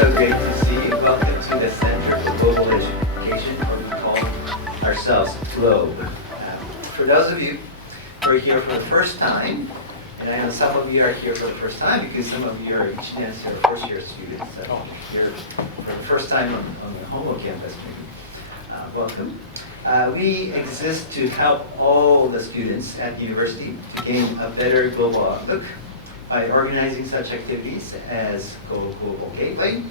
So great to see you. Welcome to the Center for Global Education, or we call ourselves GlobE. For those of you who are here for the first time, and I know some of you are here for the first time because some of you are Vice-Chancellor or first-year students here for the first time on the Hongo campus. Welcome. We exist to help all the students at the university to gain a better global outlook by organizing such activities as Global Gateway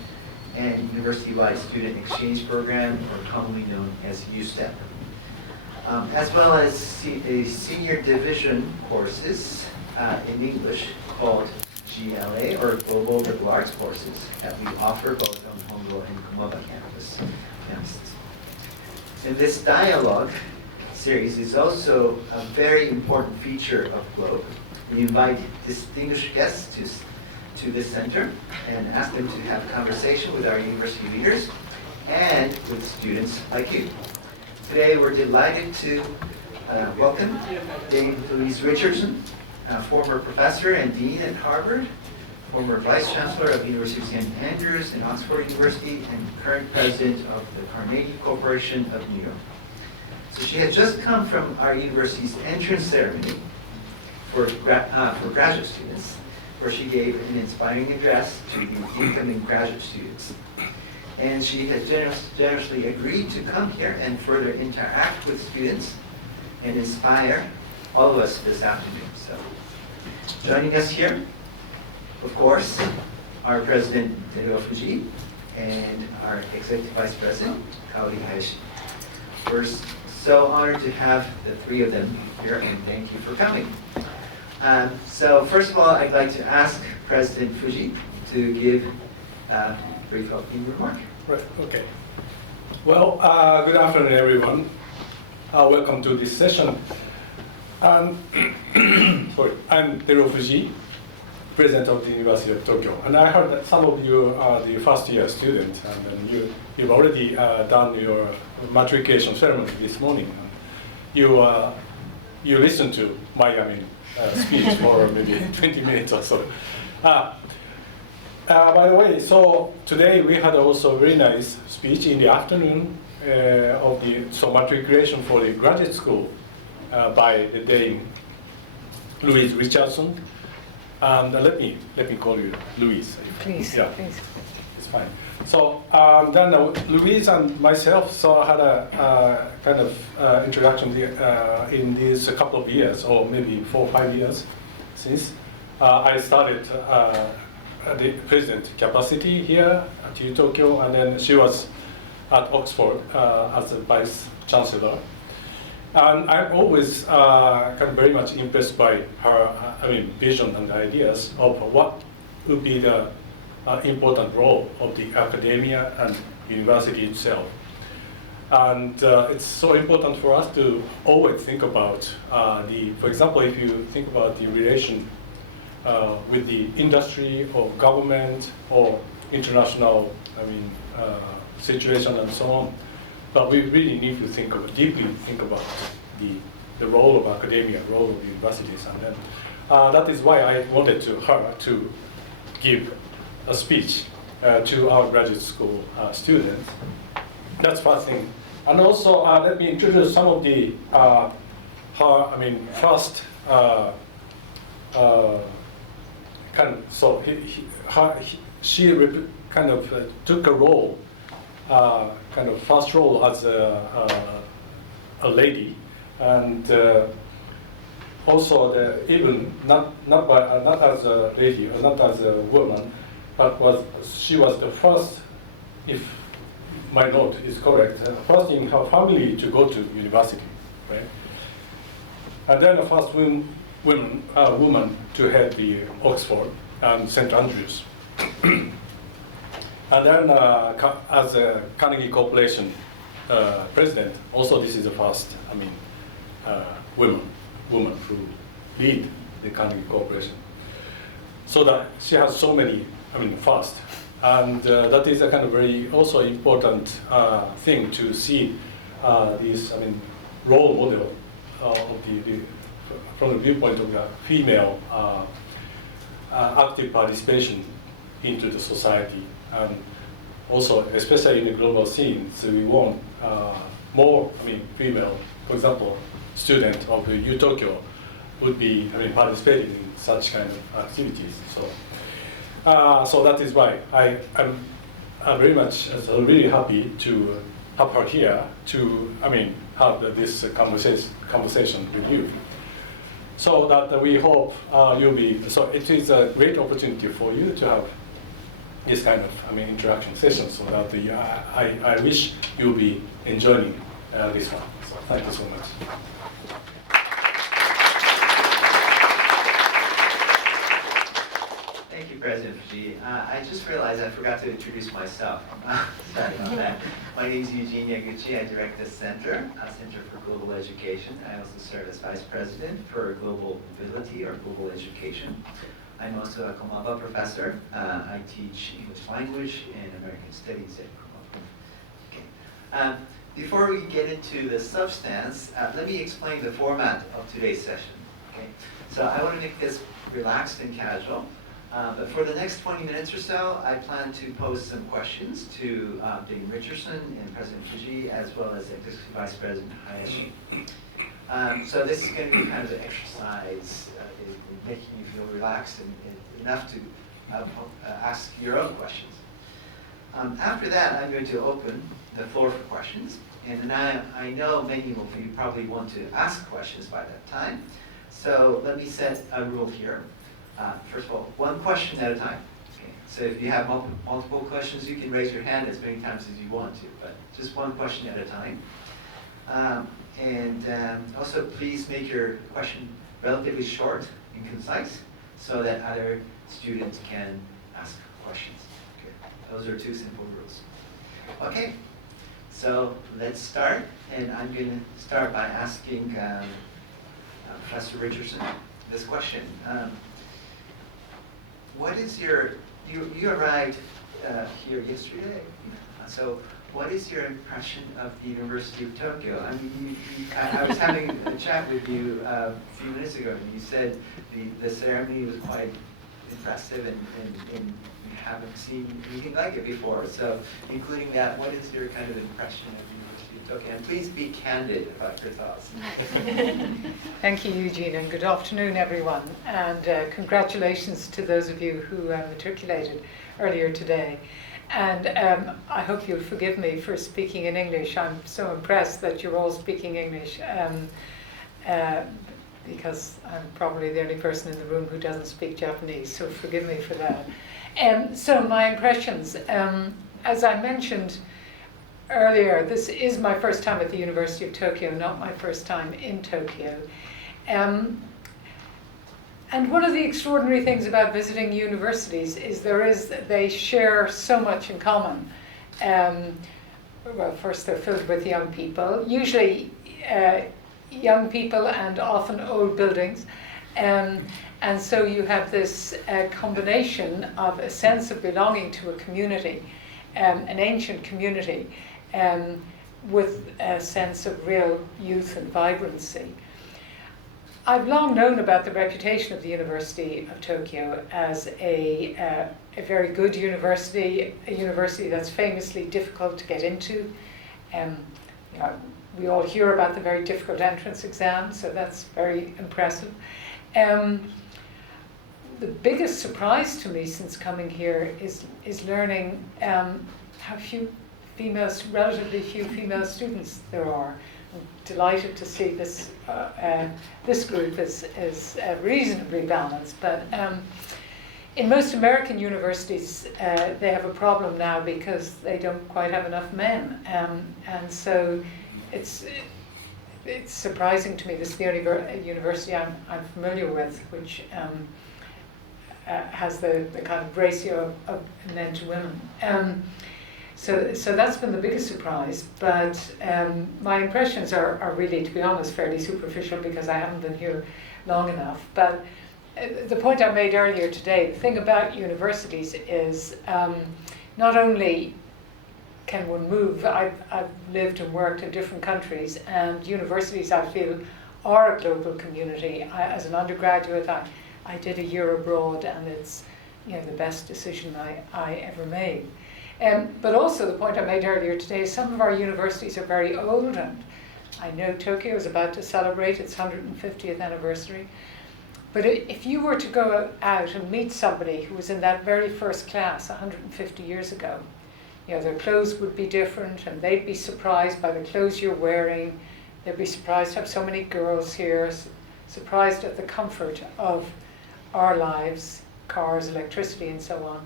and University-wide Student Exchange Program, or commonly known as USTEP, as well as a senior division courses in English called GLA, or Global Liberal Arts courses, that we offer both on Hongo and Kumoba campuses. And this dialogue series is also a very important feature of GlobE. We invite distinguished guests to this center and ask them to have conversation with our university leaders and with students like you. Today we're delighted to welcome Dame Louise Richardson, former professor and dean at Harvard, former Vice-Chancellor of the University of St. Andrews and Oxford University, and current president of the Carnegie Corporation of New York. So she had just come from our university's entrance ceremony for graduate students, where she gave an inspiring address to the incoming graduate students. And she had generously agreed to come here and further interact with students and inspire all of us this afternoon. So, joining us here, of course, our President Teruo Fujii and our Executive Vice President, Kaori Hayashi. We're so honored to have the three of them here, and thank you for coming. So first of all, I'd like to ask President Fujii to give a brief opening remark. Right, okay. Well, good afternoon, everyone. Welcome to this session. Sorry, I'm Teruo Fujii, President of the University of Tokyo. And I heard that some of you are the first-year students, and you've already done your matriculation ceremony this morning. You listened to my speech for maybe 20 minutes or so. By the way, so today we had also a very nice speech in the afternoon of the matriculation for the graduate school by the Dame Louise Richardson. And let me call you Louise. Please, yeah, please. It's fine. So then Louise and myself had a kind of introduction in these couple of years, or maybe 4 or 5 years since I started the president capacity here at UTokyo, and then she was at Oxford as a Vice-Chancellor. And I'm always kind of very much impressed by her vision and ideas of what would be the important role of the academia and university itself. And it's so important for us to always think about for example, if you think about the relation with the industry or government or international situation and so on. But we really need to deeply think about the role of academia, role of the universities, and then that is why I wanted her to give a speech to our graduate school students. That's first thing. And also let me introduce some of the first kind of, so she kind of took a role, kind of first role as a lady, and also even not as a lady or not as a woman, but she was the first, if my note is correct, first in her family to go to university, right? And then the first woman to head the Oxford and St. Andrews. And then as a Carnegie Corporation president, also this is the first, woman who lead the Carnegie Corporation. So that she has so many, first. And that is a kind of very also important thing to see this, role model of from the viewpoint of the female active participation into the society. Also, especially in the global scene, so we want more, female, for example, student of the UTokyo would be, participating in such kind of activities. So that is why I'm very much really happy to have her here to, have this conversation with you. So that we hope you'll be, so it is a great opportunity for you to have this kind of, interaction session, so that I wish you'll be enjoying this one. So thank you so much. Thank you, President Fujii. I just realized I forgot to introduce myself. Sorry about that. My name is Eugene Yaguchi. I direct the Center for Global Education. I also serve as Vice President for Global Mobility or Global Education. I'm also a Komaba professor. I teach English language and American Studies at Komaba. Okay. Before we get into the substance, let me explain the format of today's session. Okay. So I want to make this relaxed and casual. But for the next 20 minutes or so, I plan to pose some questions to Dean Richardson and President Fujii, as well as Executive Vice President Hayashi. So this is going to be kind of an exercise in making you feel relaxed and enough to ask your own questions. After that, I'm going to open the floor for questions. And then I know many of you probably want to ask questions by that time. So let me set a rule here. First of all, one question at a time. Okay. So if you have multiple questions, you can raise your hand as many times as you want to, but just one question at a time. Also, please make your question relatively short and concise so that other students can ask questions. Okay. Those are two simple rules. Okay, so let's start. And I'm going to start by asking Professor Richardson this question. What is you arrived here yesterday, so what is your impression of the University of Tokyo? I was having a chat with you a few minutes ago, and you said the ceremony was quite impressive, and you haven't seen anything like it before. So including that, what is your kind of impression of the University of Tokyo? And please be candid about your thoughts. Thank you, Eugene, and good afternoon, everyone. And congratulations to those of you who matriculated earlier today. And I hope you'll forgive me for speaking in English. I'm so impressed that you're all speaking English, because I'm probably the only person in the room who doesn't speak Japanese, so forgive me for that. So my impressions, as I mentioned earlier, this is my first time at the University of Tokyo, not my first time in Tokyo. And one of the extraordinary things about visiting universities is they share so much in common. Well, first they're filled with young people, usually young people and often old buildings. And so you have this combination of a sense of belonging to a community, an ancient community, with a sense of real youth and vibrancy. I've long known about the reputation of the University of Tokyo as a very good university, a university that's famously difficult to get into. We all hear about the very difficult entrance exam, so that's very impressive. The biggest surprise to me since coming here is learning how few relatively few female students there are. I'm delighted to see this group is reasonably balanced, but in most American universities they have a problem now because they don't quite have enough men, and so it's surprising to me. This is the only university I'm familiar with which has the kind of ratio of men to women. So that's been the biggest surprise, but my impressions are really, to be honest, fairly superficial because I haven't been here long enough. But the point I made earlier today, the thing about universities is not only can one move, I've lived and worked in different countries, and universities, I feel, are a global community. As an undergraduate, I did a year abroad, and it's the best decision I ever made. But also the point I made earlier today, some of our universities are very old, and I know Tokyo is about to celebrate its 150th anniversary. But if you were to go out and meet somebody who was in that very first class 150 years ago, their clothes would be different, and they'd be surprised by the clothes you're wearing. They'd be surprised to have so many girls here, surprised at the comfort of our lives, cars, electricity, and so on.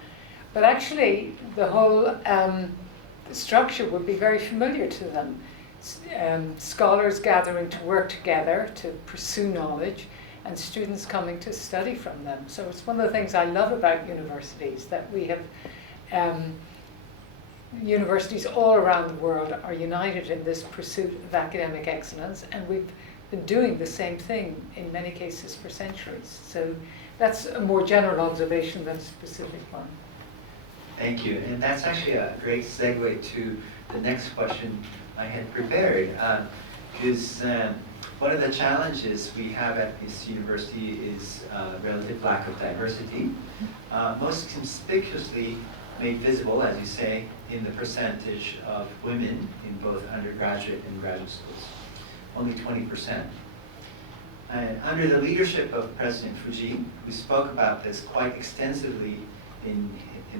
But actually, the whole structure would be very familiar to them. Scholars gathering to work together to pursue knowledge, and students coming to study from them. So it's one of the things I love about universities, that we have universities all around the world are united in this pursuit of academic excellence, and we've been doing the same thing in many cases for centuries. So that's a more general observation than a specific one. Thank you, and that's actually a great segue to the next question I had prepared, because one of the challenges we have at this university is relative lack of diversity, most conspicuously made visible, as you say, in the percentage of women in both undergraduate and graduate schools, only 20%. And under the leadership of President Fujii, who spoke about this quite extensively in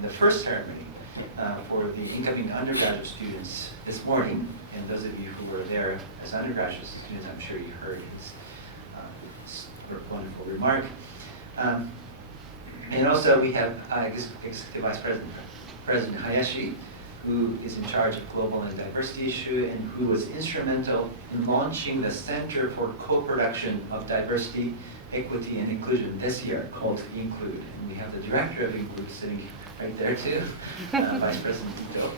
the first ceremony for the incoming undergraduate students this morning, and those of you who were there as undergraduate students, I'm sure you heard his wonderful remark. And also we have Executive Vice President Hayashi, who is in charge of global and diversity issue, and who was instrumental in launching the Center for Co-Production of Diversity, Equity, and Inclusion this year, called Include. And we have the director of Include sitting right there too, Vice President Ito.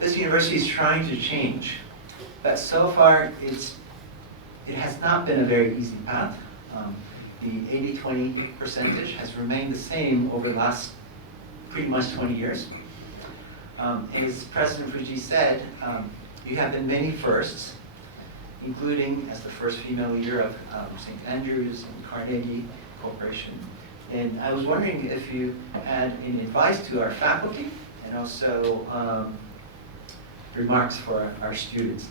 This university is trying to change, but so far it has not been a very easy path. The 80-20 percentage has remained the same over the last pretty much 20 years. As President Fujii said, you have been many firsts, including as the first female leader of St. Andrews and Carnegie Corporation. And I was wondering if you had any advice to our faculty and also remarks for our students.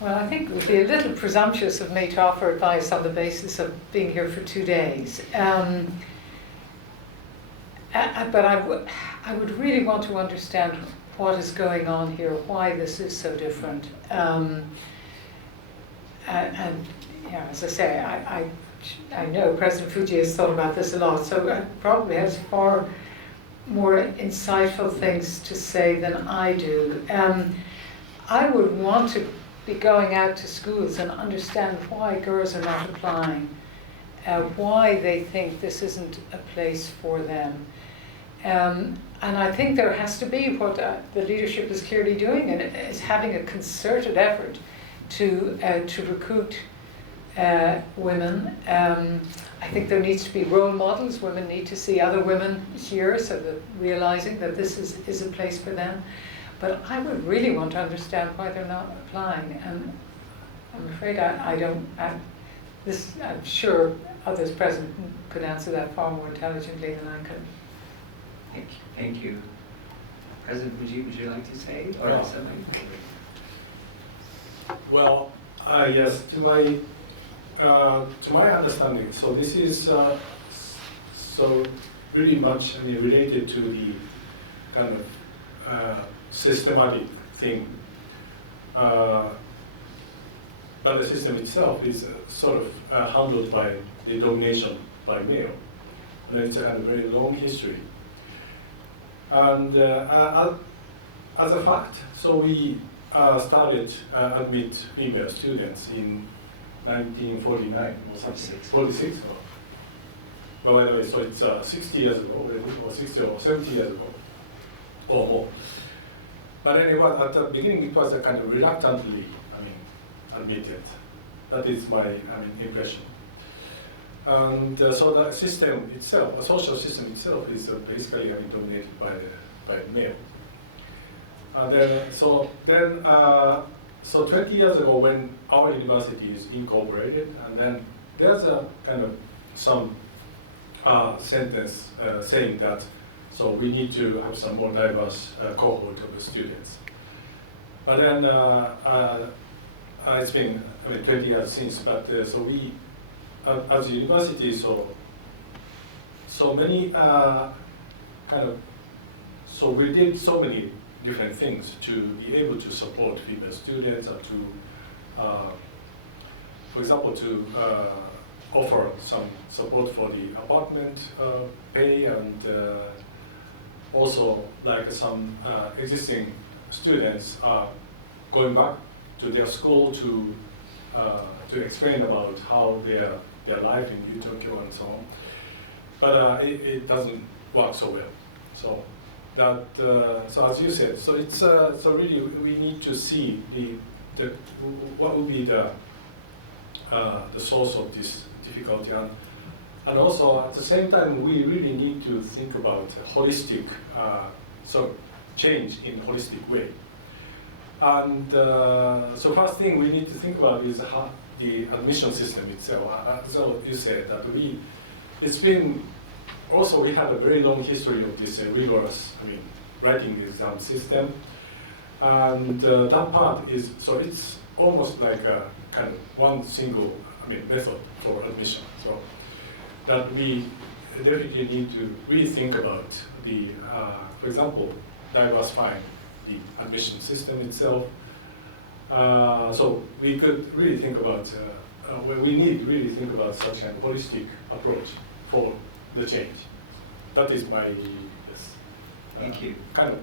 Well, I think it would be a little presumptuous of me to offer advice on the basis of being here for 2 days. But I would really want to understand what is going on here, why this is so different. And as I say, I know President Fujii has thought about this a lot, so probably has far more insightful things to say than I do. I would want to be going out to schools and understand why girls are not applying, why they think this isn't a place for them. And I think there has to be what the leadership is clearly doing, and it is having a concerted effort to recruit women. I think there needs to be role models. Women need to see other women here, so that realizing that this is a place for them. But I would really want to understand why they're not applying, and I'm afraid I don't. I'm sure others present could answer that far more intelligently than I could. Thank you. President Fujii, would you like to say or Yeah. something? Well, yes, to my understanding, so this is so really much related to the kind of systematic thing. But the system itself is sort of handled by the domination by male. And it's a very long history. And as a fact, so we started admit female students in 1949 or something. 46. But by the way, so it's 60 years ago, or 60 or 70 years ago, or more. But anyway, at the beginning, it was a kind of reluctantly, admitted. That is my, impression. And so the system itself, the social system itself, is basically dominated by male. And so 20 years ago, when our university is incorporated, and then there's a kind of some sentence saying that so we need to have some more diverse cohort of students. But then it's been 20 years since. But so we, as a university, so many so we did so many different things to be able to support female students, or to, for example, to offer some support for the apartment pay, and also like some existing students are going back to their school to explain about how their life in UTokyo and so on. But it doesn't work so well. So that so as you said, so it's so really we need to see the what will be the source of this difficulty, and also at the same time we really need to think about holistic so change in holistic way. And so first thing we need to think about is how the admission system itself. So you said that it's been also we have a very long history of this rigorous, writing exam system, and that part is so it's almost like a kind of one single method for admission. So that we definitely need to rethink about the, for example, diversifying the admission system itself. So we could really think about, we need to really think about such a holistic approach for the change. That is my, yes. Thank you. Kind of,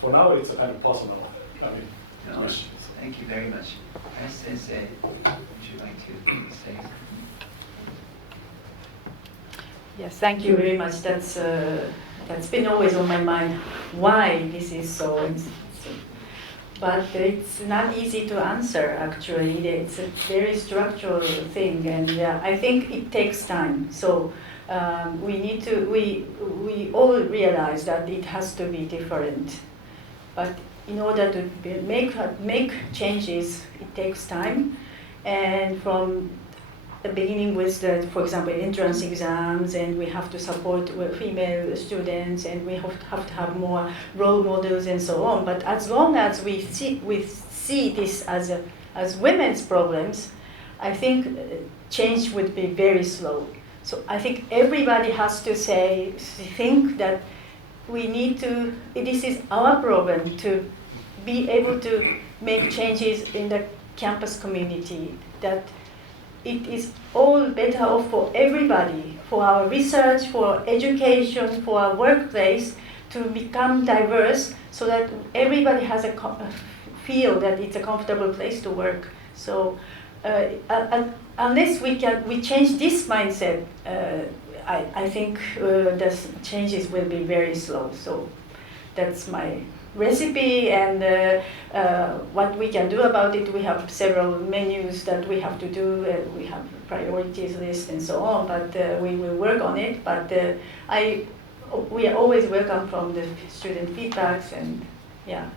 for now it's a kind of personal, No, question. thank you very much. Sensei, would you like to say something? Yes, thank you very much. That's been always on my mind. Why this is so? But it's not easy to answer. Actually, it's a very structural thing, and I think it takes time. So we need to. We all realize that it has to be different, but in order to make changes, it takes time, and from the beginning with the, for example, entrance exams, and we have to support female students, and we have to have more role models and so on. But as long as we see this as women's problems, I think change would be very slow. So I think everybody has to think that we need to. This is our problem to be able to make changes in the campus community. That it is all better off for everybody, for our research, for education, for our workplace, to become diverse so that everybody has feel that it's a comfortable place to work. So unless we change this mindset, I think the changes will be very slow. So that's my recipe, and what we can do about it. We have several menus that we have to do. We have priorities list and so on, but we will work on it. But we are always welcome from the student feedbacks, and yeah,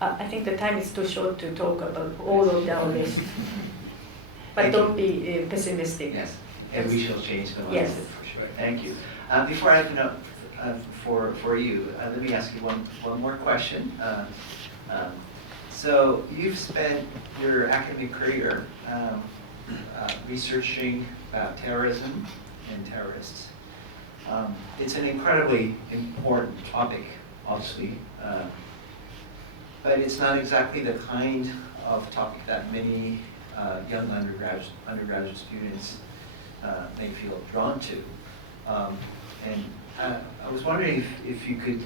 I think the time is too short to talk about all of our list. But don't be pessimistic. Yes, and we shall change the mindset Yes. for sure. Thank you. Before I open up for you, let me ask you one more question. So you've spent your academic career researching about terrorism and terrorists. It's an incredibly important topic, obviously, but it's not exactly the kind of topic that many young undergraduate students may feel drawn to. And I was wondering if you could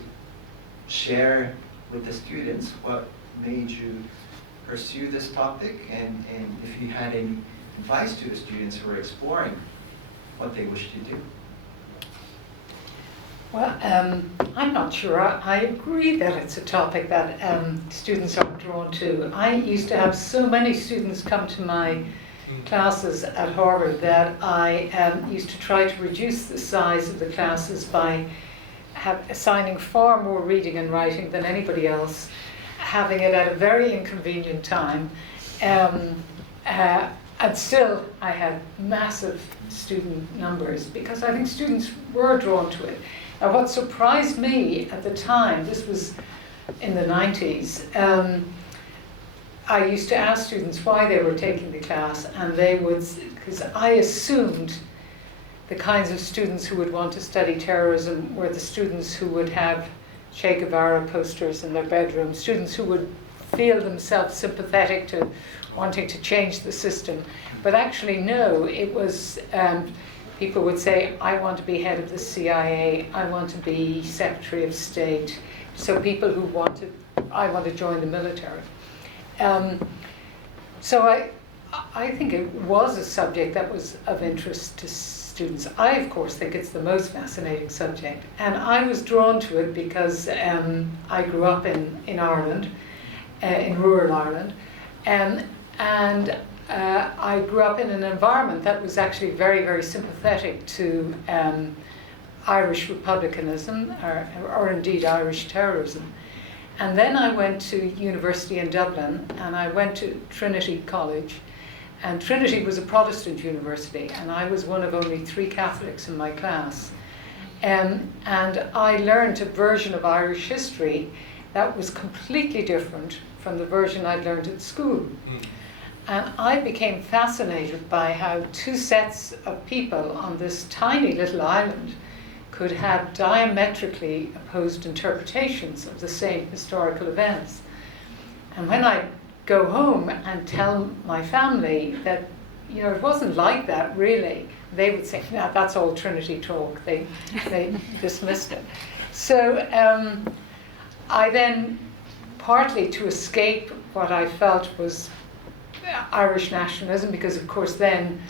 share with the students what made you pursue this topic, and if you had any advice to the students who are exploring what they wish to do. Well, I'm not sure. I agree that it's a topic that students are drawn to. I used to have so many students come to my classes at Harvard that I used to try to reduce the size of the classes by assigning far more reading and writing than anybody else, having it at a very inconvenient time, And still, I had massive student numbers because I think students were drawn to it. Now, what surprised me at the time, this was in the 90s, I used to ask students why they were taking the class, and they would, because I assumed the kinds of students who would want to study terrorism were the students who would have Che Guevara posters in their bedroom, students who would feel themselves sympathetic to wanting to change the system. But actually, no, it was, people would say, I want to be head of the CIA, I want to be Secretary of State. So people who wanted, I want to join the military. So I think it was a subject that was of interest to students. I, of course, think it's the most fascinating subject. And I was drawn to it because I grew up in Ireland, in rural Ireland. And I grew up in an environment that was actually very, very sympathetic to Irish republicanism, or indeed Irish terrorism. And then I went to university in Dublin, and I went to Trinity College. And Trinity was a Protestant university, and I was one of only 3 Catholics in my class. And I learned a version of Irish history that was completely different from the version I'd learned at school. And I became fascinated by how 2 sets of people on this tiny little island could have diametrically opposed interpretations of the same historical events. And when I go home and tell my family that, you know, it wasn't like that really, they would say, no, that's all Trinity talk. They dismissed it. So I then, partly to escape what I felt was Irish nationalism, because of course then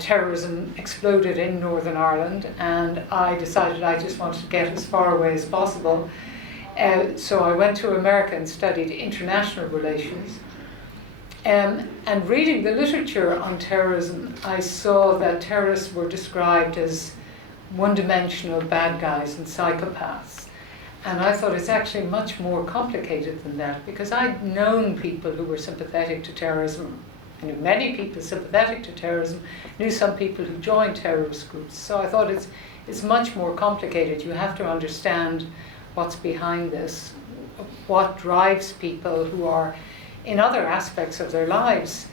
terrorism exploded in Northern Ireland, and I decided I just wanted to get as far away as possible. So I went to America and studied international relations. And reading the literature on terrorism, I saw that terrorists were described as one-dimensional bad guys and psychopaths. And I thought it's actually much more complicated than that, because I'd known people who were sympathetic to terrorism. I knew many people sympathetic to terrorism, knew some people who joined terrorist groups. So I thought it's much more complicated. You have to understand what's behind this, what drives people who are, in other aspects of their lives,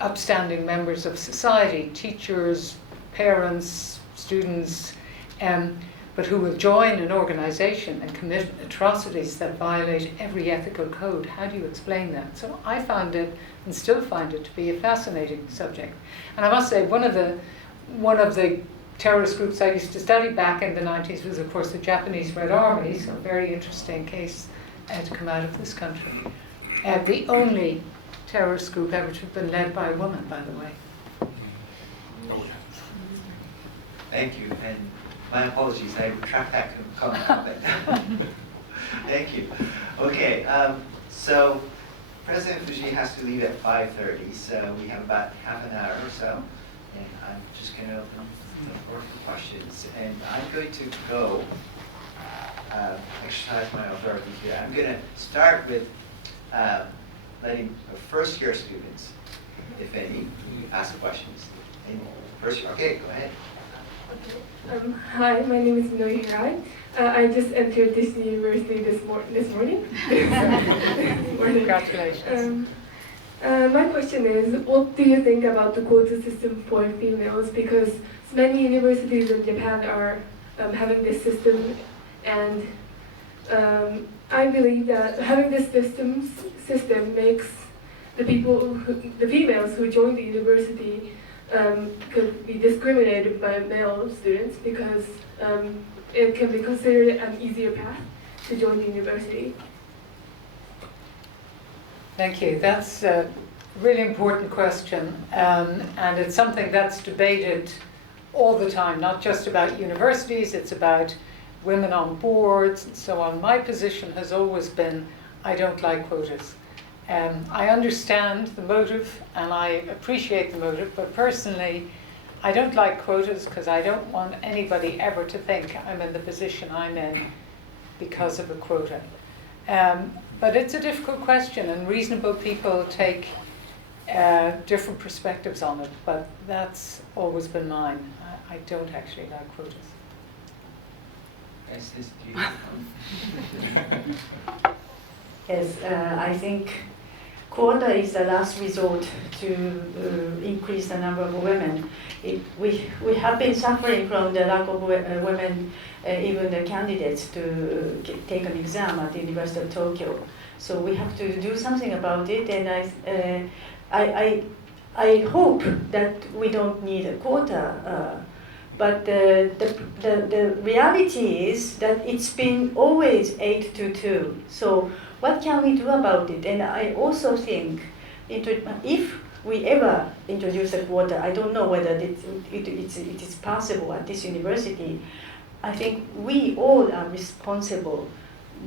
upstanding members of society, teachers, parents, students, but who will join an organization and commit atrocities that violate every ethical code. How do you explain that? So I found it, and still find it, to be a fascinating subject. And I must say, one of the terrorist groups I used to study back in the 90s was, of course, the Japanese Red Army, so a very interesting case to come out of this country. The only terrorist group ever to have been led by a woman, by the way. Thank you, and my apologies, I retract that comment. Thank you. Okay, so President Fujii has to leave at 5:30, so we have about half an hour or so, and I'm just going to open the floor for questions. And I'm going to go exercise my authority here. I'm going to start with letting first-year students, if any, ask questions. And first, okay, go ahead. Hi, my name is Minori Hirai. I just entered this university this morning. Congratulations. My question is, what do you think about the quota system for females? Because many universities in Japan are having this system, and I believe that having this system makes the females who join the university could be discriminated by male students, because it can be considered an easier path to join the university. Thank you. That's a really important question, and it's something that's debated all the time, not just about universities, it's about women on boards and so on. My position has always been, I don't like quotas. I understand the motive and I appreciate the motive, but personally, I don't like quotas because I don't want anybody ever to think I'm in the position I'm in because of a quota. But it's a difficult question, and reasonable people take different perspectives on it, but that's always been mine. I don't actually like quotas. Yes, this do you? Yes, I think quota is the last resort to increase the number of women. We have been suffering from the lack of women, even the candidates, to take an exam at the University of Tokyo. So we have to do something about it, and I hope that we don't need a quota. But the reality is that it's been always 8 to 2. So what can we do about it? And I also think if we ever introduce a quota, I don't know whether it is possible at this university. I think we all are responsible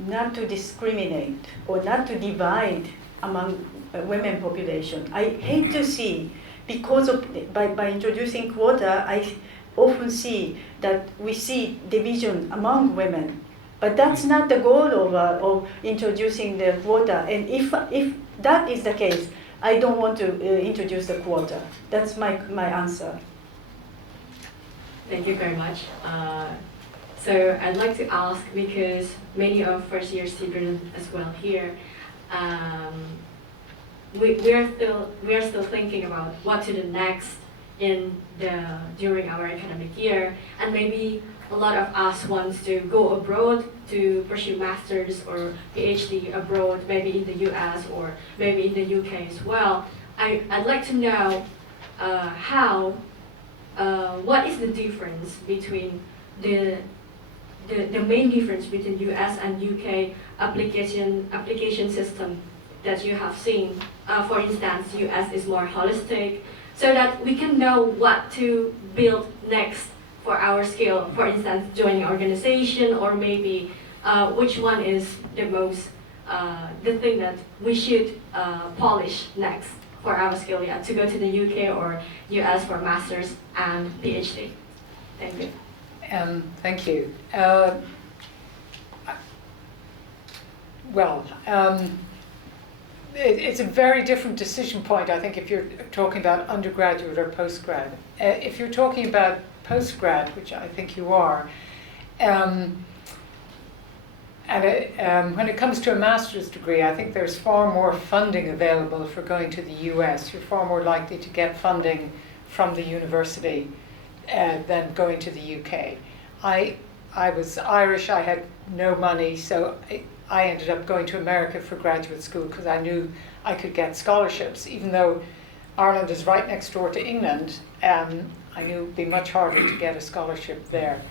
not to discriminate or not to divide among women population. I hate to see, because of by introducing quota, I often see that we see division among women. But that's not the goal of introducing the quota. And if that is the case, I don't want to introduce the quota. That's my answer. Thank you very much. So I'd like to ask, because many of first-year students as well here, we are still thinking about what to do next during our academic year, and maybe a lot of us wants to go abroad to pursue masters or PhD abroad, maybe in the US or maybe in the UK as well. I'd like to know what is the difference between the main difference between US and UK application system that you have seen. For instance, US is more holistic, so that we can know what to build next for our skill. For instance, joining organization, or maybe which one is the thing that we should polish next for our skill, to go to the UK or US for masters and PhD. Thank you. Thank you. It's a very different decision point, I think, if you're talking about undergraduate or postgrad. If you're talking about postgrad, which I think you are, when it comes to a master's degree, I think there's far more funding available for going to the US. You're far more likely to get funding from the university than going to the UK. I was Irish, I had no money, so I ended up going to America for graduate school because I knew I could get scholarships. Even though Ireland is right next door to England, I knew it would be much harder to get a scholarship there.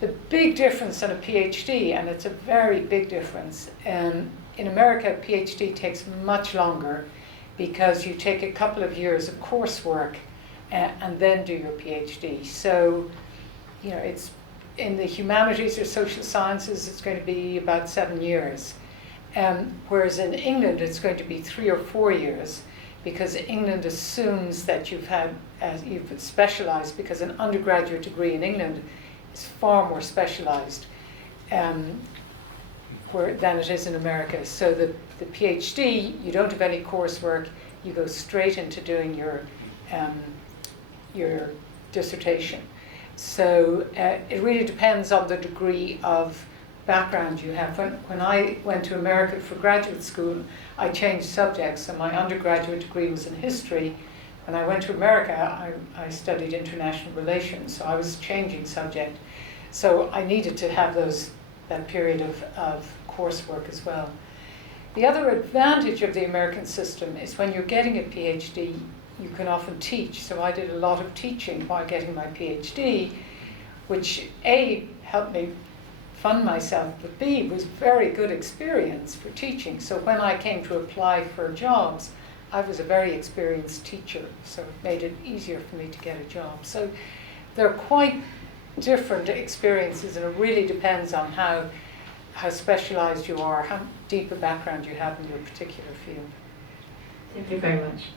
The big difference in a PhD, and it's a very big difference, in America a PhD takes much longer because you take a couple of years of coursework and then do your PhD. So, it's in the humanities or social sciences, it's going to be about 7 years. Whereas in England, it's going to be 3 or 4 years, because England assumes that you've specialized, because an undergraduate degree in England is far more specialized than it is in America. So the PhD, you don't have any coursework, you go straight into doing your dissertation. So it really depends on the degree of background you have. When I went to America for graduate school, I changed subjects. So my undergraduate degree was in history. When I went to America, I studied international relations, so I was changing subject. So I needed to have that period of coursework as well. The other advantage of the American system is when you're getting a PhD, you can often teach. So I did a lot of teaching while getting my PhD, which A, helped me fund myself, but B, was very good experience for teaching. So when I came to apply for jobs, I was a very experienced teacher, so it made it easier for me to get a job. So they're quite different experiences, and it really depends on how specialized you are, how deep a background you have in your particular field. Thank you very much.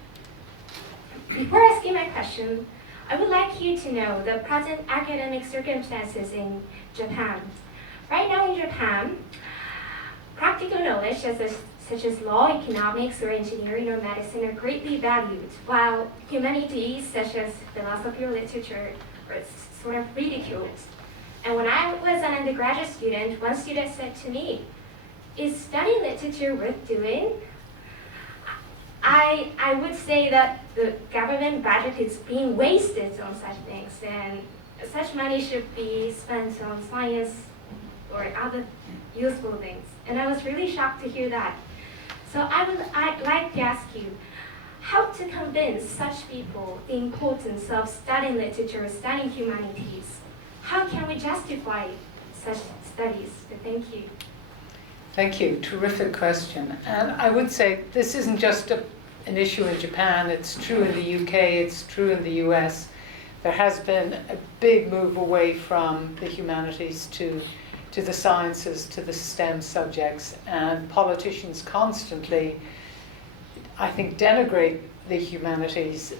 Before asking my question, I would like you to know the present academic circumstances in Japan. Right now in Japan, practical knowledge as a such as law, economics, or engineering or medicine, are greatly valued, while humanities, such as philosophy or literature, are sort of ridiculed. And when I was an undergraduate student, one student said to me, "Is studying literature worth doing?" I would say that the government budget is being wasted on such things, and such money should be spent on science or other useful things. And I was really shocked to hear that. So I'd like to ask you how to convince such people the importance of studying literature, studying humanities. How can we justify such studies? So thank you. Thank you. Terrific question. And I would say this isn't just an issue in Japan. It's true in the UK. It's true in the US. There has been a big move away from the humanities to the sciences, to the STEM subjects. And politicians constantly, I think, denigrate the humanities,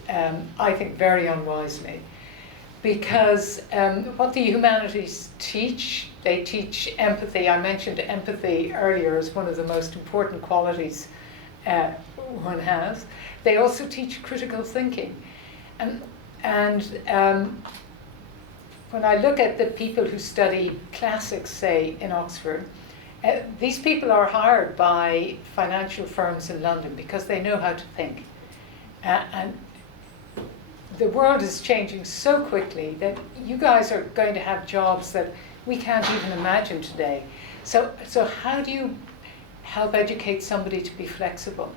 I think very unwisely. Because what the humanities teach, they teach empathy. I mentioned empathy earlier as one of the most important qualities one has. They also teach critical thinking. And when I look at the people who study classics, say, in Oxford, these people are hired by financial firms in London because they know how to think. And the world is changing so quickly that you guys are going to have jobs that we can't even imagine today. So how do you help educate somebody to be flexible?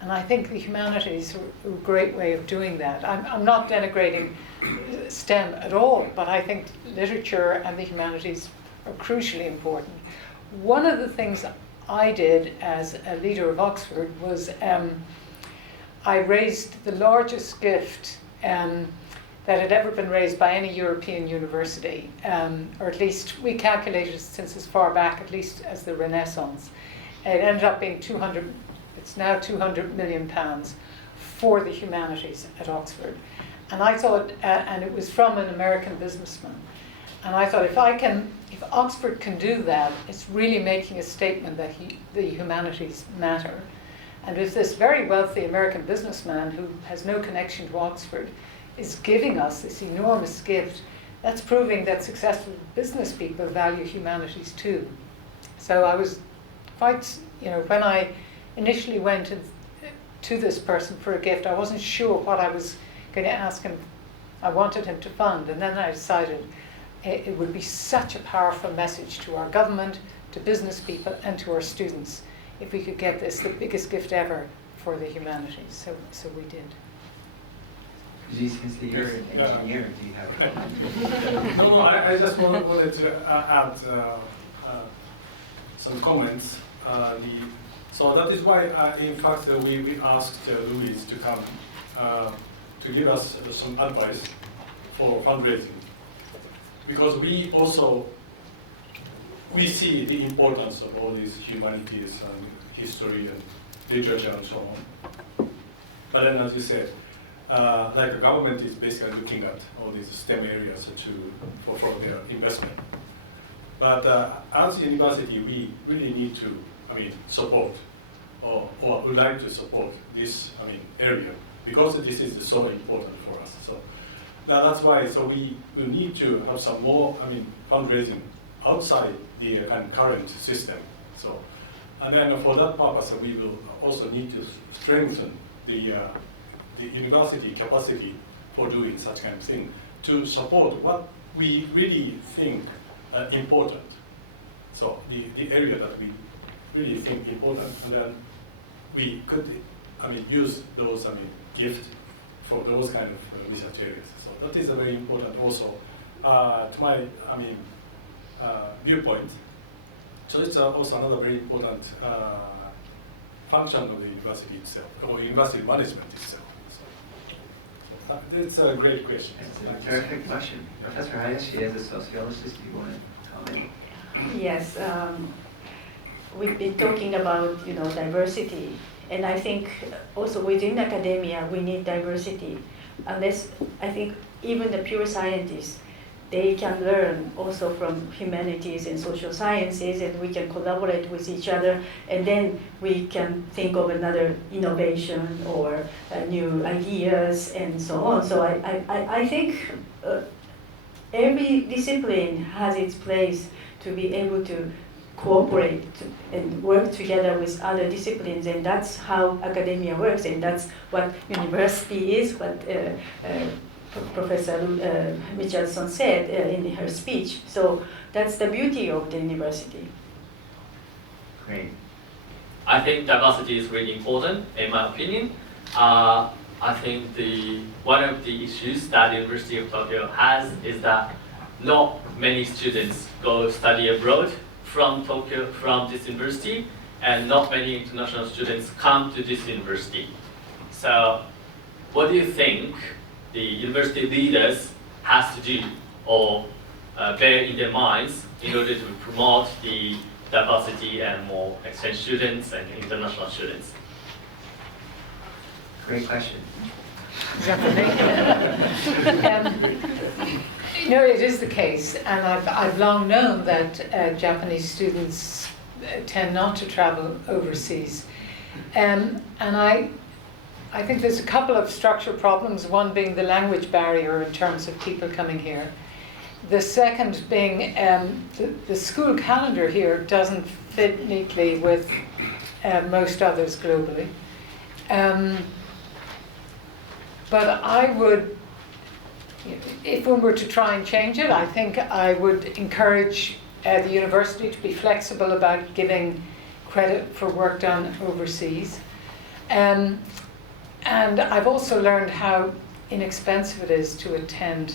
And I think the humanities are a great way of doing that. I'm not denigrating STEM at all, but I think literature and the humanities are crucially important. One of the things I did as a leader of Oxford was I raised the largest gift that had ever been raised by any European university, or at least we calculated since as far back, at least as the Renaissance. It ended up being it's now £200 million for the humanities at Oxford. And I thought, and it was from an American businessman, and I thought if Oxford can do that, it's really making a statement that the humanities matter. And if this very wealthy American businessman who has no connection to Oxford is giving us this enormous gift, that's proving that successful business people value humanities too. So I was quite, when I initially went to this person for a gift, I wasn't sure what I was going to ask him. I wanted him to fund, and then I decided it would be such a powerful message to our government, to business people, and to our students if we could get this, the biggest gift ever for the humanities. So we did. Fujii, since you're an engineer, do you have a comment? No, I just wanted to add some comments. So that is why, in fact, we asked Louise to come to give us some advice for fundraising. Because we see the importance of all these humanities and history and literature and so on. But then, as you said, like the government is basically looking at all these STEM areas for their investment. But as a university, we really need to, support or would like to support this, area because this is so important for us. So that's why. So we will need to have some more, fundraising outside the current system. So, and then for that purpose, we will also need to strengthen the university capacity for doing such kind of thing to support what we really think important. So the area that we really think important, and then we could, use those, gift for those kind of research areas. So that is a very important also to my, viewpoint. So it's also another very important function of the university itself, or university management itself. So it's a great question. It's a terrific question. Professor Hayashi, as a sociologist, do you want to comment? Yes, we've been talking about diversity, and I think also within academia we need diversity. Unless I think even the pure scientists, they can learn also from humanities and social sciences, and we can collaborate with each other, and then we can think of another innovation or new ideas and so on. So I think every discipline has its place to be able to cooperate and work together with other disciplines, and that's how academia works, and that's what university is, what Professor Richardson said in her speech. So that's the beauty of the university. Great. I think diversity is really important, in my opinion. I think one of the issues that the University of Tokyo has is that not many students go study abroad from Tokyo, from this university, and not many international students come to this university. So what do you think the university leaders has to do or bear in their minds in order to promote the diversity and more exchange students and international students? Great question. No, it is the case, and I've long known that Japanese students tend not to travel overseas. And I think there's a couple of structural problems, one being the language barrier in terms of people coming here. The second being the school calendar here doesn't fit neatly with most others globally. But I would, if we were to try and change it, I think I would encourage the university to be flexible about giving credit for work done overseas. And I've also learned how inexpensive it is to attend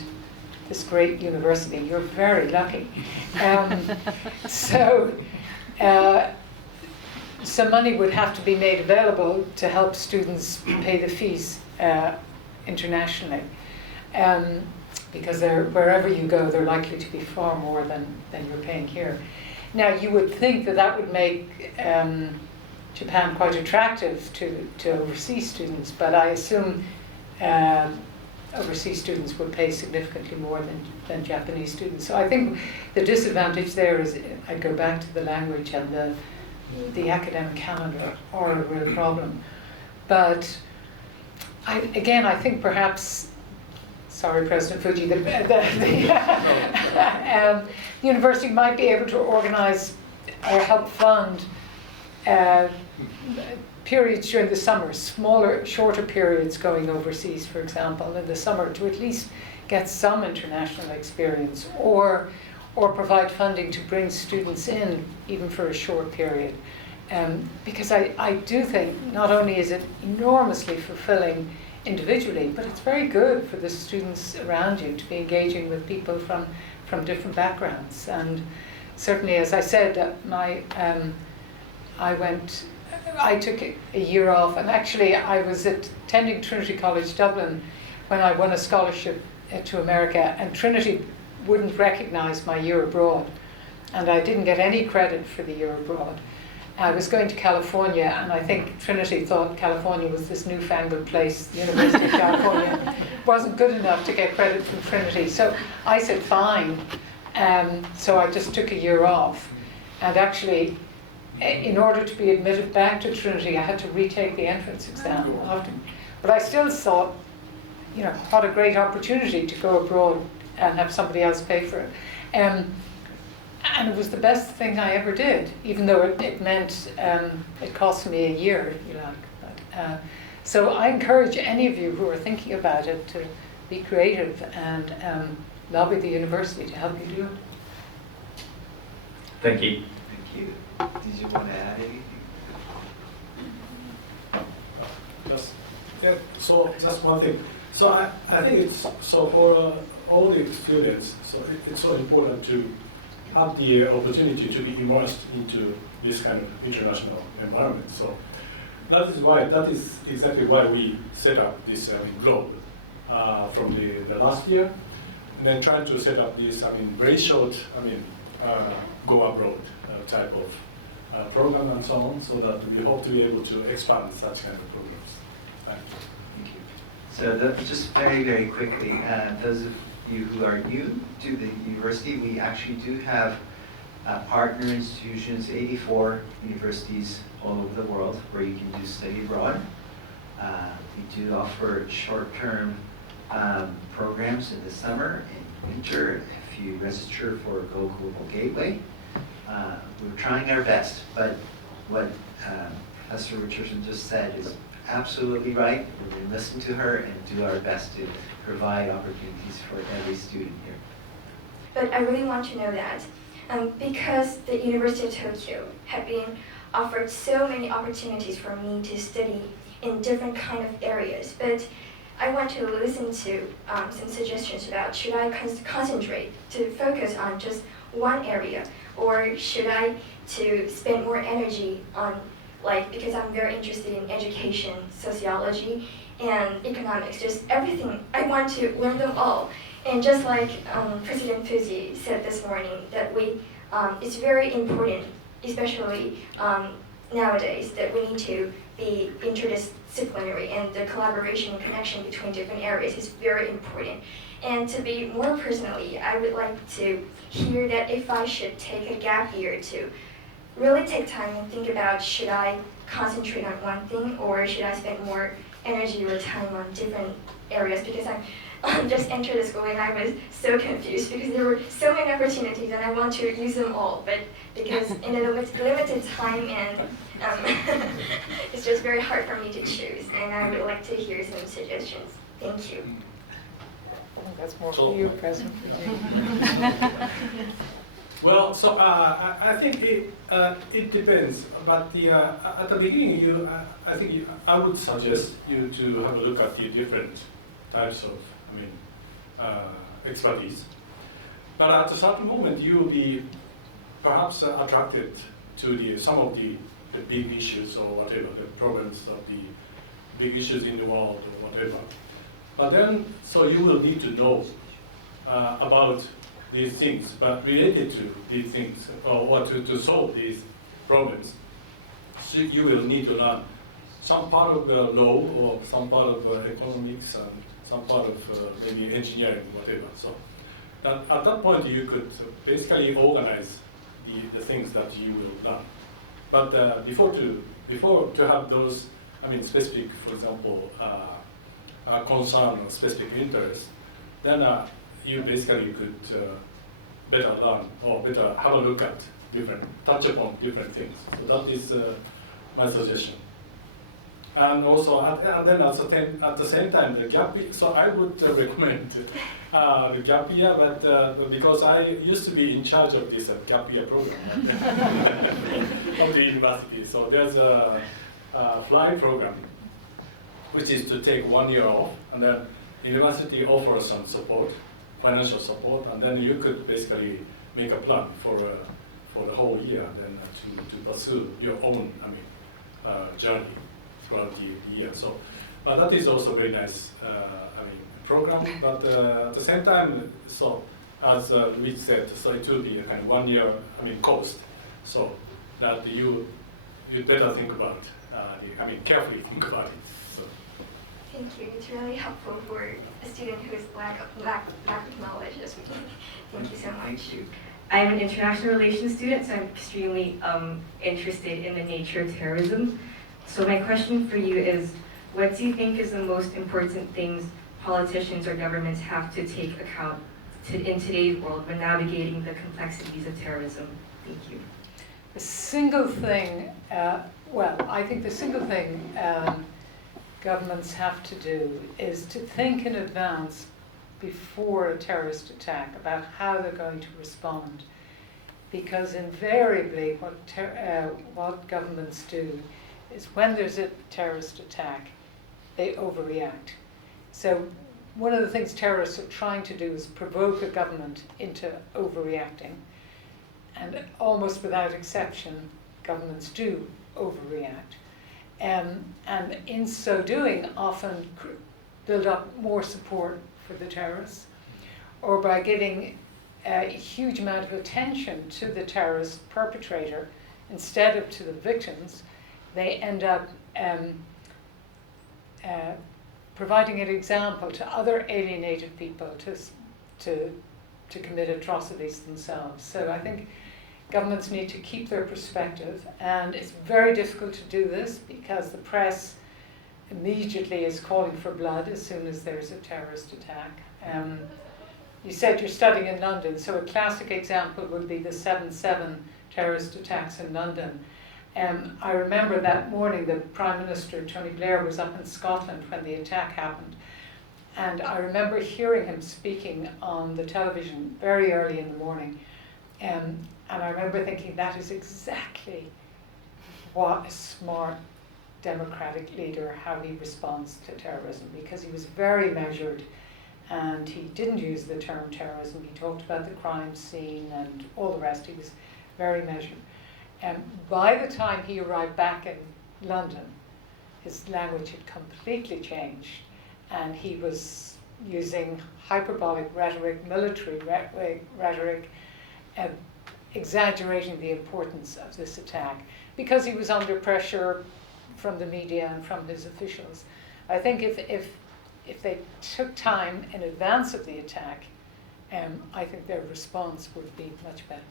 this great university. You're very lucky. So some money would have to be made available to help students pay the fees internationally. Because wherever you go, they're likely to be far more than you're paying here. Now, you would think that that would make Japan quite attractive to overseas students, but I assume overseas students would pay significantly more than Japanese students. So I think the disadvantage there is, I go back to the language and the academic calendar are a real problem. But I think perhaps, sorry, President Fujii, the university might be able to organize or help fund periods during the summer, smaller, shorter periods going overseas, for example, in the summer to at least get some international experience, or provide funding to bring students in even for a short period. Because I do think not only is it enormously fulfilling individually, but it's very good for the students around you to be engaging with people from different backgrounds. And certainly, as I said, I took a year off, and actually I was attending Trinity College Dublin when I won a scholarship to America, and Trinity wouldn't recognize my year abroad, and I didn't get any credit for the year abroad. I was going to California, and I think Trinity thought California was this newfangled place. The University of California wasn't good enough to get credit from Trinity. So I said, fine. So I just took a year off. And actually, in order to be admitted back to Trinity, I had to retake the entrance exam often. But I still thought, what a great opportunity to go abroad and have somebody else pay for it. And it was the best thing I ever did, even though it meant it cost me a year, if you like. But, so I encourage any of you who are thinking about it to be creative and lobby the university to help you do it. Thank you. Thank you. Did you want to add anything? So just one thing. So I think it's, so for all the students, so it's so important to have the opportunity to be immersed into this kind of international environment. So that is exactly why we set up this GlobE from the last year, and then trying to set up this very short go abroad type of program and so on, so that we hope to be able to expand such kind of programs. Thank you. Thank you. So just very, very quickly, those of you who are new to the university, we actually do have partner institutions, 84 universities all over the world where you can do study abroad. We do offer short-term programs in the summer and winter if you register for Go Global Gateway. We're trying our best, but what Professor Richardson just said is absolutely right. We're going to listen to her and do our best to provide opportunities for every student here. But I really want to know that because the University of Tokyo have been offered so many opportunities for me to study in different kind of areas, but I want to listen to some suggestions about should I concentrate to focus on just one area, or should I to spend more energy on, like, because I'm very interested in education, sociology, and economics, just everything. I want to learn them all. And just like President Fujii said this morning, that it's very important, especially nowadays, that we need to be interdisciplinary, and the collaboration and connection between different areas is very important. And to be more personally, I would like to hear that if I should take a gap year to really take time and think about should I concentrate on one thing, or should I spend more energy or time on different areas, because I just entered the school and I was so confused because there were so many opportunities and I want to use them all, but because in a limited time and it's just very hard for me to choose, and I would like to hear some suggestions. Thank you. I think that's more for you, President. Well, so I think it depends, but at the beginning, I would suggest you to have a look at the different types of, expertise. But at a certain moment, you will be perhaps attracted to some of the big issues or whatever, the problems of the big issues in the world or whatever. But then, so you will need to know about these things, but related to these things, or to solve these problems. So you will need to learn some part of the law, or some part of economics, and some part of maybe engineering, whatever. So at that point, you could basically organize the things that you will learn. But before to have those, specific, for example, concern or specific interest, then you basically could better learn or better have a look at touch upon different things. So that is my suggestion. And also, and then at the same time, the gap year, so I would recommend the gap year, but because I used to be in charge of this gap year program of the university. So there's a fly program, which is to take 1 year off, and then the university offers some support, financial support, and then you could basically make a plan for the whole year, then to pursue your own journey throughout the year. So that is also a very nice program. But at the same time, so as Louise said, so it will be a kind of 1 year course. So that you better think about carefully think about it. So. Thank you. It's really helpful for a student who is lack of knowledge as we can. Thank you so much. Thank you. I'm an international relations student, so I'm extremely interested in the nature of terrorism. So my question for you is, what do you think is the most important things politicians or governments have to take account in today's world when navigating the complexities of terrorism? Thank you. The single thing, I think the single thing governments have to do is to think in advance before a terrorist attack about how they're going to respond. Because invariably what governments do is when there's a terrorist attack, they overreact. So one of the things terrorists are trying to do is provoke a government into overreacting. And almost without exception, governments do overreact. And in so doing, often build up more support for the terrorists, or by giving a huge amount of attention to the terrorist perpetrator instead of to the victims, they end up providing an example to other alienated people, to to commit atrocities themselves. So I think governments need to keep their perspective, and it's very difficult to do this because the press immediately is calling for blood as soon as there's a terrorist attack. You said you're studying in London, so a classic example would be the 7/7 terrorist attacks in London. I remember that morning the Prime Minister, Tony Blair, was up in Scotland when the attack happened. And I remember hearing him speaking on the television very early in the morning. And I remember thinking, that is exactly what a smart democratic leader, how he responds to terrorism, because he was very measured and he didn't use the term terrorism. He talked about the crime scene and all the rest. He was very measured. And by the time he arrived back in London, his language had completely changed, and he was using hyperbolic rhetoric, military rhetoric, exaggerating the importance of this attack because he was under pressure from the media and from his officials. I think if they took time in advance of the attack, I think their response would be much better.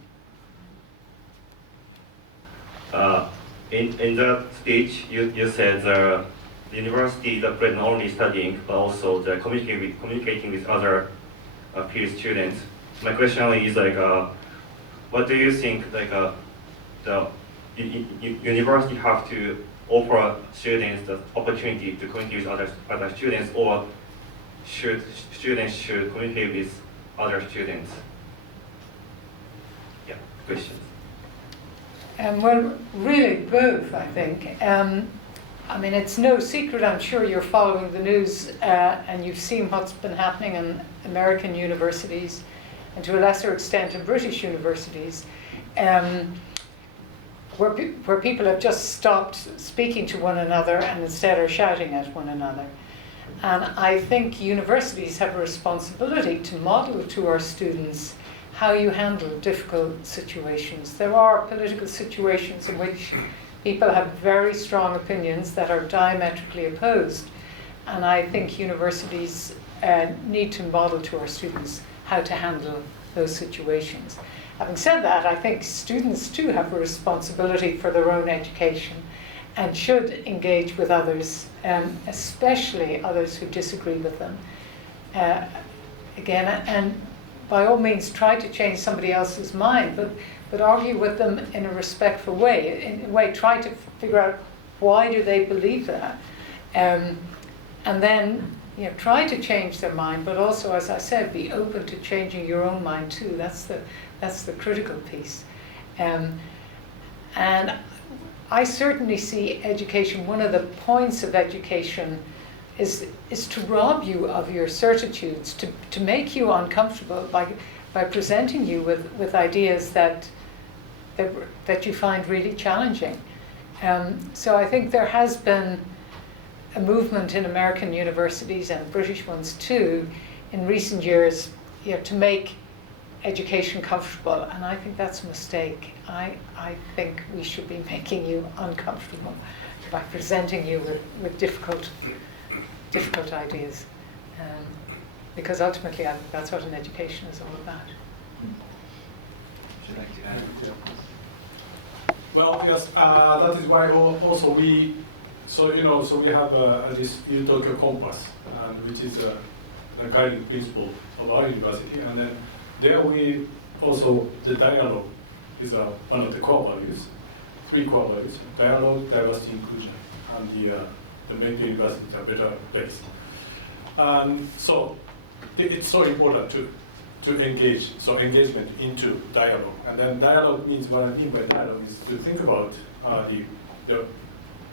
In that speech, you said the university is not only studying, but also the communicating with other peer students. My question is what do you think the university have to offer students the opportunity to communicate with other students, or should students communicate with other students? Yeah, questions. Well, really both, I think. I mean, it's no secret, I'm sure you're following the news and you've seen what's been happening in American universities and to a lesser extent in British universities, where people have just stopped speaking to one another and instead are shouting at one another. And I think universities have a responsibility to model to our students how you handle difficult situations. There are political situations in which people have very strong opinions that are diametrically opposed. And I think universities need to model to our students how to handle those situations. Having said that, I think students too have a responsibility for their own education and should engage with others, especially others who disagree with them. Again, and by all means try to change somebody else's mind, but argue with them in a respectful way. In a way, try to figure out why do they believe that, and then try to change their mind. But also, as I said, be open to changing your own mind too. That's the critical piece. And I certainly see education. One of the points of education is to rob you of your certitudes, to make you uncomfortable by presenting you with ideas that you find really challenging. So I think there has been a movement in American universities and British ones too in recent years to make education comfortable, and I think that's a mistake. I think we should be making you uncomfortable by presenting you with difficult ideas, because ultimately I think that's what an education is all about. Would you like to add? Well, yes, that is why also we have this UTokyo compass, which is a guiding principle of our university, and then there we also, the dialogue is one of the core values, 3 core values: dialogue, diversity, inclusion, and the make the university a better place. So it's so important to engage, so engagement into dialogue. And then dialogue means, what I mean by dialogue is to think about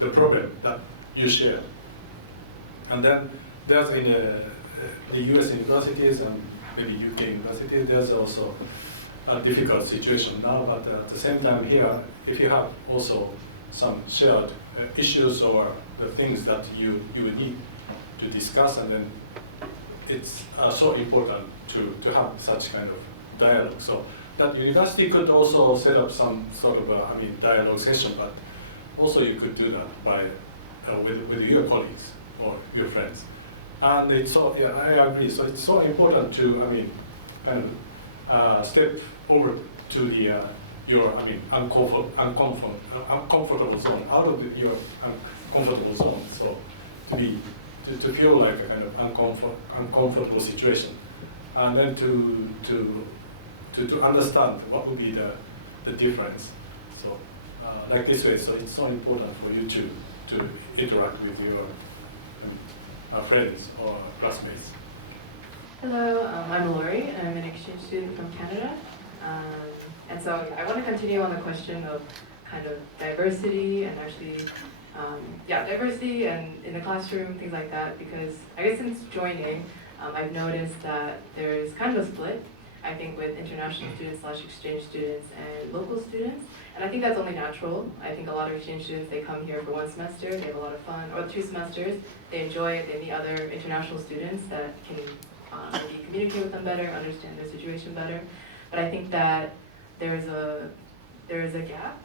the problem that you share. And then there's in the US universities and maybe UK universities, there's also a difficult situation now, but at the same time here, if you have also some shared issues or the things that you would need to discuss, and then it's so important to have such kind of dialogue. So that university could also set up some sort of dialogue session, but also you could do that by with your colleagues or your friends. And it's so, I agree. So it's so important to kind of step over to the your uncomfortable zone, out of your uncomfortable zone. So to feel like a kind of uncomfortable situation, and then to understand what would be the difference. So like this way, so it's so important for you to interact with your friends or classmates. Hello, I'm Lori. I'm an exchange student from Canada. And so I want to continue on the question of kind of diversity and actually, diversity and in the classroom, things like that, because I guess since joining, I've noticed that there's kind of a split, I think, with international students / exchange students and local students. And I think that's only natural. I think a lot of exchange students, they come here for 1 semester, they have a lot of fun, or 2 semesters, they enjoy it, they meet other international students that can maybe communicate with them better, understand their situation better. But I think that there is a gap